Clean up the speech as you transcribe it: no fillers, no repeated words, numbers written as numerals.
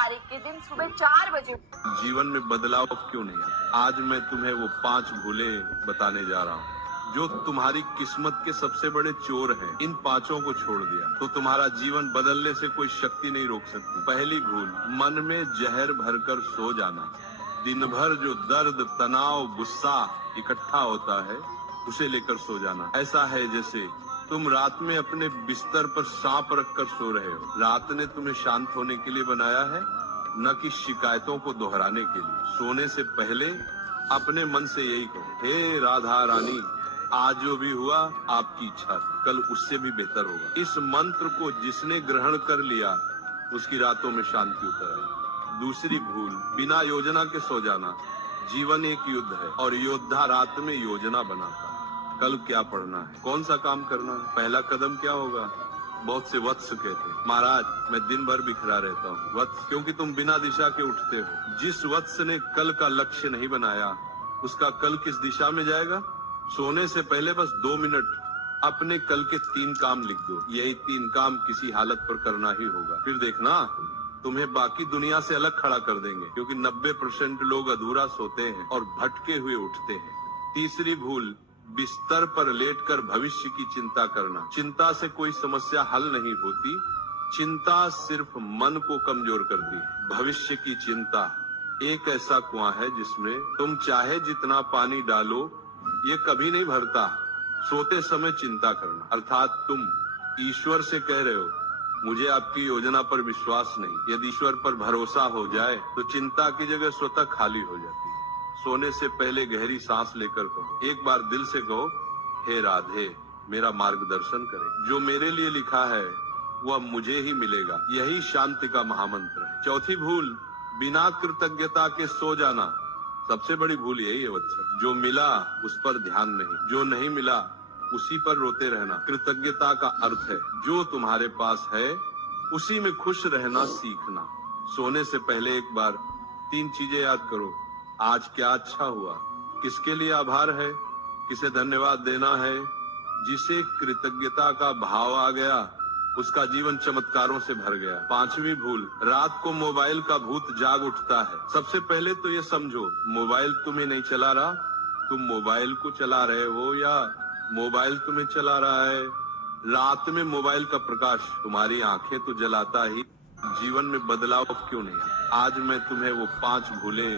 तारीख के दिन सुबह 4 बजे। जीवन में बदलाव क्यों नहीं आता? आज मैं तुम्हें वो 5 भूलें बताने जा रहा हूँ जो तुम्हारी किस्मत के सबसे बड़े चोर हैं। इन 5 को छोड़ दिया तो तुम्हारा जीवन बदलने से कोई शक्ति नहीं रोक सकती। पहली भूल, मन में जहर भरकर सो जाना। दिन भर जो दर्द, तनाव, गुस्सा इकट्ठा होता है उसे लेकर सो जाना। ऐसा है जैसे तुम रात में अपने बिस्तर पर सांप रखकर सो रहे हो। रात ने तुम्हें शांत होने के लिए बनाया है, न कि शिकायतों को दोहराने के लिए। सोने से पहले अपने मन से यही कहो, हे राधा रानी, आज जो भी हुआ आपकी इच्छा थी, कल उससे भी बेहतर होगा। इस मंत्र को जिसने ग्रहण कर लिया उसकी रातों में शांति उतर आई। दूसरी भूल, बिना योजना के सो जाना। जीवन एक युद्ध है और योद्धा रात में योजना बनाता है। कल क्या पढ़ना है, कौन सा काम करना है, पहला कदम क्या होगा। बहुत से वत्स कहते, महाराज मैं दिन भर बिखरा रहता हूँ। वत्स क्योंकि तुम बिना दिशा के उठते हो। जिस वत्स ने कल का लक्ष्य नहीं बनाया उसका कल किस दिशा में जाएगा। सोने से पहले बस 2 मिनट अपने कल के 3 काम लिख दो। यही 3 काम किसी हालत पर करना ही होगा। फिर देखना तुम्हें बाकी दुनिया से अलग खड़ा कर देंगे, क्योंकि 90% लोग अधूरा सोते हैं और भटके हुए उठते हैं। तीसरी भूल, बिस्तर पर लेटकर भविष्य की चिंता करना। चिंता से कोई समस्या हल नहीं होती, चिंता सिर्फ मन को कमजोर करती है। भविष्य की चिंता एक ऐसा कुआं है जिसमें तुम चाहे जितना पानी डालो ये कभी नहीं भरता। सोते समय चिंता करना, अर्थात तुम ईश्वर से कह रहे हो मुझे आपकी योजना पर विश्वास नहीं। यदि ईश्वर पर भरोसा हो जाए तो चिंता की जगह स्वतः खाली हो जाती है। सोने से पहले गहरी सांस लेकर कहो, एक बार दिल से कहो, हे राधे मेरा मार्गदर्शन करे, जो मेरे लिए लिखा है वह मुझे ही मिलेगा। यही शांति का महामंत्र है। चौथी भूल, बिना कृतज्ञता के सो जाना। सबसे बड़ी भूल यही है वत्सल। जो मिला उस पर ध्यान नहीं, जो नहीं मिला उसी पर रोते रहना। कृतज्ञता का अर्थ है जो तुम्हारे पास है उसी में खुश रहना सीखना। सोने से पहले एक बार 3 चीजें याद करो। आज क्या अच्छा हुआ, किसके लिए आभार है, किसे धन्यवाद देना है। जिसे कृतज्ञता का भाव आ गया उसका जीवन चमत्कारों से भर गया। 5वीं भूल, रात को मोबाइल का भूत जाग उठता है। सबसे पहले तो ये समझो मोबाइल तुम्हें नहीं चला रहा, तुम मोबाइल को चला रहे हो या मोबाइल तुम्हें चला रहा है। रात में मोबाइल का प्रकाश तुम्हारी आंखें तो जलाता ही, जीवन में बदलाव क्यों नहीं आता? आज मैं तुम्हें वो 5 भूलें